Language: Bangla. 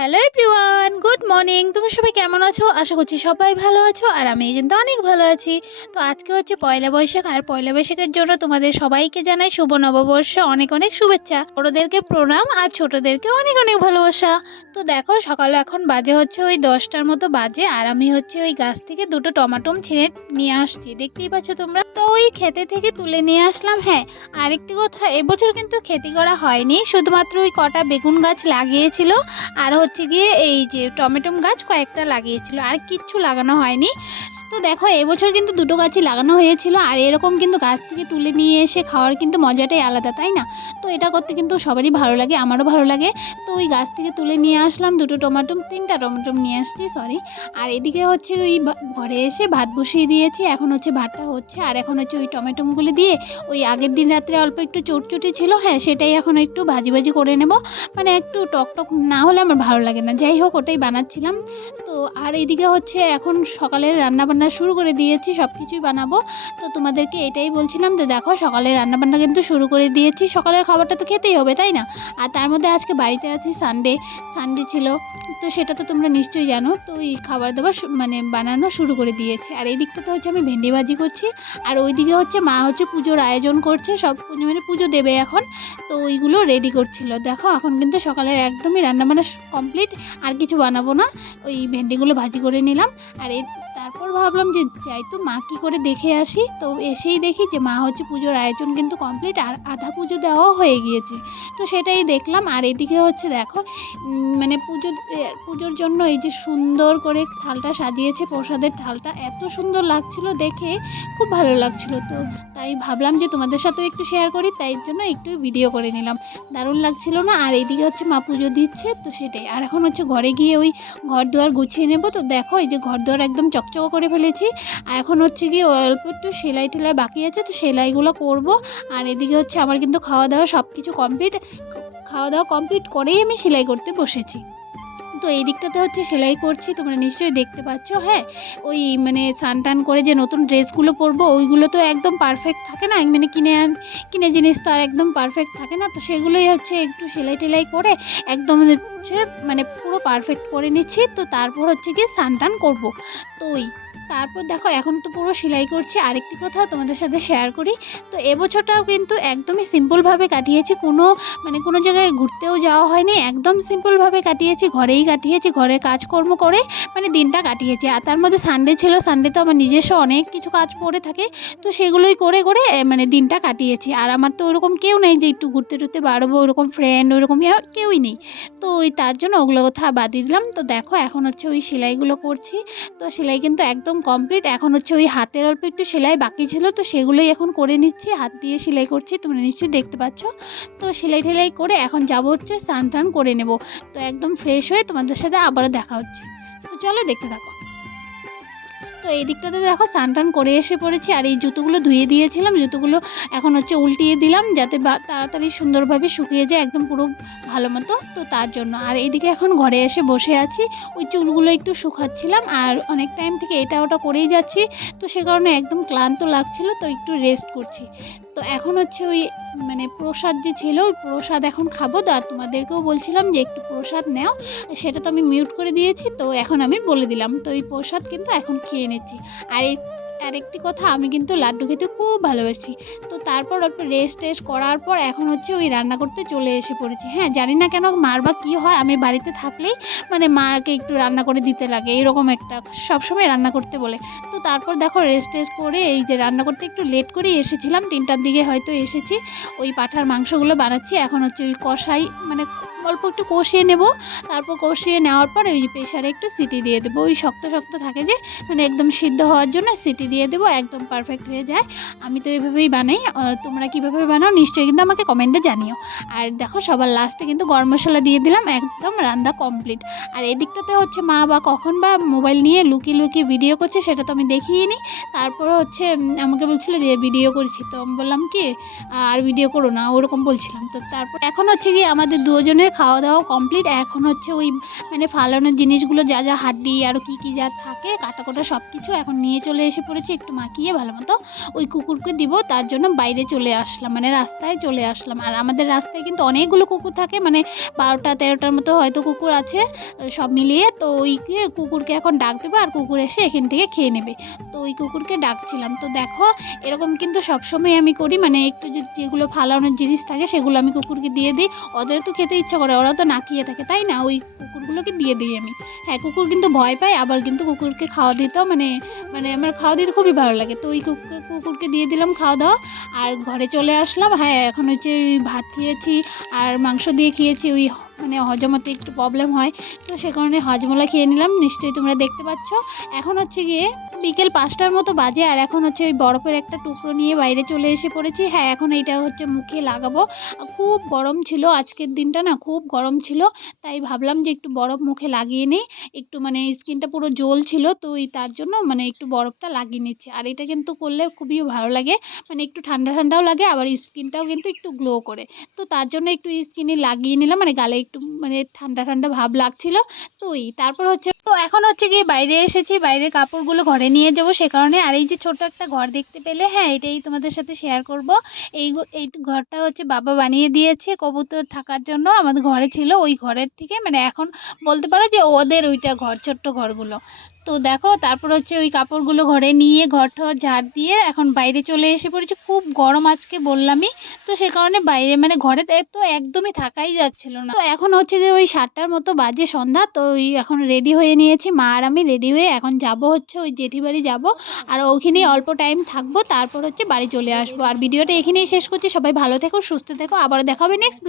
Hello everyone, good morning. তোমরা সবাই কেমন আছো? আশা করছি সবাই ভালো আছো, আর আমি কিন্তু অনেক ভালো আছি। তো আজকে হচ্ছে পয়লা বৈশাখ, আর পয়লা বৈশাখের জন্য তোমাদের সবাইকে জানাই শুভ নববর্ষ, অনেক অনেক শুভেচ্ছা। বড়োদেরকে প্রণাম আর ছোটোদেরকে অনেক অনেক ভালোবাসা। তো দেখো, সকালে এখন বাজে হচ্ছে ওই 10টার মতো বাজে, আর আমি হচ্ছে ওই গাছ থেকে দুটো টমাটো ছিঁড়ে নিয়ে আসছি, দেখতেই পাচ্ছ তোমরা। তো ওই খেতে থেকে তুলে নিয়ে আসলাম। হ্যাঁ, আরেকটি কথা, এবছর কিন্তু খেতি করা হয়নি, শুধুমাত্র ওই কটা বেগুন গাছ লাগিয়েছিল, আর হচ্ছে গিয়ে এই যে টমেটো গাছ কয়েকটা লাগিয়েছিল, আর কিচ্ছু লাগানো হয়নি। তো দেখো, এবছর কিন্তু দুটো গাছই লাগানো হয়েছিল, আর এরকম কিন্তু গাছ থেকে তুলে নিয়ে এসে খাওয়ার কিন্তু মজাটাই আলাদা, তাই না? তো এটা করতে কিন্তু সবারই ভালো লাগে, আমারও ভালো লাগে। তো ওই গাছ থেকে তুলে নিয়ে আসলাম দুটো টমেটো, তিনটা টমেটো নিয়ে আসছি, সরি। আর এদিকে হচ্ছে ওই ঘরে এসে ভাত বসিয়ে দিয়েছি, এখন হচ্ছে ভাতটা হচ্ছে, আর এখন হচ্ছে ওই টমেটোগুলো দিয়ে ওই আগের দিন রাত্রে অল্প একটু চটচটি ছিল, হ্যাঁ সেটাই এখন একটু ভাজি ভাজি করে নেব। মানে একটু টক টক না হলে আমার ভালো লাগে না, যাই হোক ওটাই বানাচ্ছিলাম। তো আর এইদিকে হচ্ছে এখন সকালের রান্নাবান্না শুরু করে দিয়েছি, সব কিছুই বানাবো। তো তোমাদেরকে এটাই বলছিলাম যে দেখো, সকালের রান্নাবান্না কিন্তু শুরু করে দিয়েছি, সকালের খাবারটা তো খেতেই হবে, তাই না? আর তার মধ্যে আজকে বাড়িতে আছি, সানডে সানডে ছিল, তো সেটা তো তোমরা নিশ্চয়ই জানো। তো এই খাবার দাবার মানে বানানো শুরু করে দিয়েছে। আর এই দিকটাতে হচ্ছে আমি ভেন্ডি ভাজি করছি, আর ওইদিকে হচ্ছে মা হচ্ছে পুজোর আয়োজন করছে, সব মানে পুজো দেবে এখন, তো ওইগুলো রেডি করছিল। দেখো এখন কিন্তু সকালের একদমই রান্নাবান্না কমপ্লিট, আর কিছু বানাবো না, ওই ভেন্ডিগুলো ভাজি করে নিলাম। আর তারপর ভাবলাম যে যাই তো মা কী করে দেখে আসি। তো এসেই দেখি যে মা হচ্ছে পুজোর আয়োজন কিন্তু কমপ্লিট, আর আধা পুজো দেওয়াও হয়ে গিয়েছে। তো সেটাই দেখলাম। আর এদিকে হচ্ছে দেখো, মানে পুজোর জন্য এই যে সুন্দর করে থালটা সাজিয়েছে, প্রসাদের থালটা এত সুন্দর লাগছিল দেখে, খুব ভালো লাগছিল। তো তাই ভাবলাম যে তোমাদের সাথেও একটু শেয়ার করি, তাই জন্য একটু ভিডিও করে নিলাম। দারুণ লাগছিল না? আর এইদিকে হচ্ছে মা পুজো দিচ্ছে, তো সেটাই। আর এখন হচ্ছে ঘরে গিয়ে ওই ঘর দুয়ার গুছিয়ে নেব। তো দেখো, এই যে ঘর দুয়ার একদম চকচক করে ফেলেছি, আর এখন হচ্ছে গিয়ে অল্প একটু সেলাই টেলাই বাকি আছে, তো সেলাইগুলো করব। আর এদিকে হচ্ছে আমার কিন্তু খাওয়া দাওয়া সব কিছু কমপ্লিট, খাওয়া দাওয়া কমপ্লিট করেই আমি সেলাই করতে বসেছি। তো এই দিকটাতে হচ্ছে সেলাই করছি, তোমরা নিশ্চয়ই দেখতে পাচ্ছ। হ্যাঁ, ওই মানে স্নান টান করে যে নতুন ড্রেসগুলো পরবো, ওইগুলো তো একদম পারফেক্ট থাকে না, মানে কিনে জিনিস তো আর একদম পারফেক্ট থাকে না, তো সেগুলোই হচ্ছে একটু সেলাই টেলাই করে একদম হচ্ছে মানে পুরো পারফেক্ট করে নিচ্ছি। তো তারপর হচ্ছে গিয়ে স্নান টান করবো। তো তারপর দেখো, এখন তো পুরো সেলাই করছি। আরেকটি কথা তোমাদের সাথে শেয়ার করি, তো এবছরটাও কিন্তু একদমই সিম্পলভাবে কাটিয়েছি, কোনো জায়গায় ঘুরতেও যাওয়া হয়নি, একদম সিম্পলভাবে কাটিয়েছি, ঘরেই কাটিয়েছি, ঘরে কাজকর্ম করে মানে দিনটা কাটিয়েছি। আর তার মধ্যে সানডে ছিল, সানডে তো আমার নিজস্ব অনেক কিছু কাজ পড়ে থাকে, তো সেগুলোই করে করে মানে দিনটা কাটিয়েছি। আর আমার তো ওরকম কেউ নেই যে একটু ঘুরতে টুরতে বাড়বো, ওরকম ফ্রেন্ড ওরকম কেউই নেই। তো তার জন্য ওগুলো কথা বাদিয়ে দিলাম। তো দেখো, এখন হচ্ছে ওই সেলাইগুলো করছি। তো সেলাই কিন্তু একদম কমপ্লিট, এখন হচ্ছে ওই হাতের অল্প একটু সেলাই বাকি ছিল, তো সেগুলোই এখন করে নিচ্ছি, হাত দিয়ে সেলাই করছি, তোমরা নিশ্চয়ই দেখতে পাচ্ছ। তো সেলাই টেলাই করে এখন যাবো হচ্ছে স্নান টান করে নেব। তো একদম ফ্রেশ হয়ে তোমাদের সাথে আবারও দেখা হচ্ছে। তো চলো দেখতে থাকো। তো এই দিকটাতে দেখো, স্নান টান করে এসে পড়েছি, আর এই জুতোগুলো ধুয়ে দিয়েছিলাম, জুতোগুলো এখন হচ্ছে উল্টিয়ে দিলাম, যাতে তাড়াতাড়ি সুন্দরভাবে শুকিয়ে যায় একদম পুরো ভালো মতো। তো তার জন্য। আর এইদিকে এখন ঘরে এসে বসে আছি, ওই চুলগুলো একটু শুকাচ্ছিলাম, আর অনেক টাইম থেকে এটা ওটা করেই যাচ্ছি, তো সে কারণে একদম ক্লান্ত লাগছিল, তো একটু রেস্ট করছি। তো এখন হচ্ছে ওই মানে প্রসাদ যে ছিল, ওই প্রসাদ এখন খাবো। তো আর তোমাদেরকেও বলছিলাম যে একটু প্রসাদ নাও, সেটা তো আমি মিউট করে দিয়েছি, তো এখন আমি বলে দিলাম। তো এই প্রসাদ কিন্তু এখন খেয়ে নিচ্ছি। আর আরেকটি কথা, আমি কিন্তু লাড্ডু খেতে খুব ভালোবাসি। তো তারপর একটু টেস্ট করার পর এখন হচ্ছে ওই রান্না করতে চলে এসে পড়েছি। হ্যাঁ, জানি না কেন মার বা কী হয়, আমি বাড়িতে থাকলেই মানে মাকে একটু রান্না করে দিতে লাগে, এরকম একটা সবসময় রান্না করতে বলে। তো তারপর দেখো, টেস্ট করে এই যে রান্না করতে একটু লেট করেই এসেছিলাম, 3টার দিকে হয়তো এসেছি। ওই পাঁঠার মাংসগুলো বানাচ্ছি, এখন হচ্ছে ওই কষাই মানে অল্প একটু কষিয়ে নেব। তারপর কষিয়ে নেওয়ার পর ওই প্রেশারে একটু সিটি দিয়ে দেবো, ওই শক্ত শক্ত থাকে যে, মানে একদম সিদ্ধ হওয়ার জন্য সিটি দিয়ে দেবো, একদম পারফেক্ট হয়ে যায়। আমি তো এইভাবেই বানাই, তোমরা কীভাবে বানাও নিশ্চয়ই কিন্তু আমাকে কমেন্টে জানিও। আর দেখো, সবার লাস্টে কিন্তু গরম মশলা দিয়ে দিলাম, একদম রান্না কমপ্লিট। আর এদিকটাতে হচ্ছে মা বা কখন বা মোবাইল নিয়ে লুকিয়ে লুকিয়ে ভিডিও করছে, সেটা তো আমি দেখিয়ে নিই। তারপর হচ্ছে আমাকে বলছিল যে ভিডিও করছি, তো আমি বললাম কি আর ভিডিও করো না, ওরকম বলছিলাম। তো তারপর এখন হচ্ছে কি আমাদের দুজনের খাওয়া দাওয়া কমপ্লিট। এখন হচ্ছে ওই মানে ফালানোর জিনিসগুলো যা যা হাড্ডি আরও কী কী যা থাকে কাটা কোটা সব কিছু এখন নিয়ে চলে এসে পড়েছি, একটু মাখিয়ে ভালো মতো ওই কুকুরকে দিব, তার জন্য বাইরে চলে আসলাম, মানে রাস্তায় চলে আসলাম। আর আমাদের রাস্তায় কিন্তু অনেকগুলো কুকুর থাকে, মানে 12টা-13টার মতো হয়তো কুকুর আছে সব মিলিয়ে। তো ওইকে কুকুরকে এখন ডাক দেবো আর কুকুর এসে এখান থেকে খেয়ে নেবে। তো ওই কুকুরকে ডাকছিলাম। তো দেখো এরকম কিন্তু সবসময় আমি করি, মানে একটু যেগুলো ফালানোর জিনিস থাকে সেগুলো আমি কুকুরকে দিয়ে দিই। ওদের তো খেতে ইচ্ছা করে, ওরাও তো না খেয়ে থাকে তাই না, ওই কুকুরগুলোকে দিয়ে দিই আমি। হ্যাঁ, কুকুর কিন্তু ভয় পায়, আবার কিন্তু কুকুরকে খাওয়া দিতেও মানে মানে আমার খাওয়া দিতে খুবই ভালো লাগে। তো ওই কুকুরকে দিয়ে দিলাম খাওয়া দাওয়া আর ঘরে চলে আসলাম। হ্যাঁ, এখন হচ্ছে ওই ভাত খেয়েছি আর মাংস দিয়ে খেয়েছি, ওই মানে হজম হতে একটু প্রবলেম হয়, তো সে কারণে হজমোলা খেয়ে নিলাম, নিশ্চয়ই তোমরা দেখতে পাচ্ছ। এখন হচ্ছে গিয়ে বিকেল 5টার মতো বাজে আর এখন হচ্ছে ওই বরফের একটা টুকরো নিয়ে বাইরে চলে এসে পড়েছি। হ্যাঁ, এখন এইটা হচ্ছে মুখে লাগাবো। খুব গরম ছিল আজকের দিনটা, না খুব গরম ছিল, তাই ভাবলাম যে একটু বরফ মুখে লাগিয়ে নিই। একটু মানে স্কিনটা পুরো জ্বলছিল, তো ওই তার জন্য মানে একটু বরফটা লাগিয়ে নিচ্ছি। আর এটা কিন্তু করলে খুবই ভালো লাগে, মানে একটু ঠান্ডা ঠান্ডাও লাগে, আবার স্কিনটাও কিন্তু একটু গ্লো করে। তো তার জন্য একটু স্কিনে লাগিয়ে নিলাম, মানে গালে একটু মানে ঠান্ডা ঠান্ডা ভাব লাগছিল। তো তারপর হচ্ছে তো এখন হচ্ছে গিয়ে বাইরে এসেছি, বাইরের কাপড়গুলো ঘরে নিয়ে যাবো সে কারণে। আর এই যে ছোট একটা ঘর দেখতে পেলে, হ্যাঁ এটাই তোমাদের সাথে শেয়ার করব। এই ঘরটা হচ্ছে বাবা বানিয়ে দিয়েছে কবুতর থাকার জন্য, আমাদের ঘরে ছিল ওই ঘরের থেকে, মানে এখন বলতে পারো যে ওদের ওইটা ঘর, ছোট্ট ঘরগুলো। তো দেখো তারপর হচ্ছে ওই কাপড়গুলো ঘরে নিয়ে ঘর ঠর ঝাড় দিয়ে এখন বাইরে চলে এসে পড়েছি। খুব গরম আজকে বললামই, তো সে কারণে বাইরে মানে ঘরে তো একদমই থাকাই যাচ্ছিল না। তো এখন হচ্ছে যে ওই 7টার মতো বাজে সন্ধ্যা, তো ওই এখন রেডি হয়ে নিয়েছি, মা আর আমি রেডি হয়ে এখন যাব হচ্ছে ওই জেঠি বাড়ি যাবো। আর ওখানেই অল্প টাইম থাকবো, তারপর হচ্ছে বাড়ি চলে আসবো। আর ভিডিওটা এখানেই শেষ করছি, সবাই ভালো থেকো সুস্থ থেকো, আবারও দেখা হবে নেক্সট।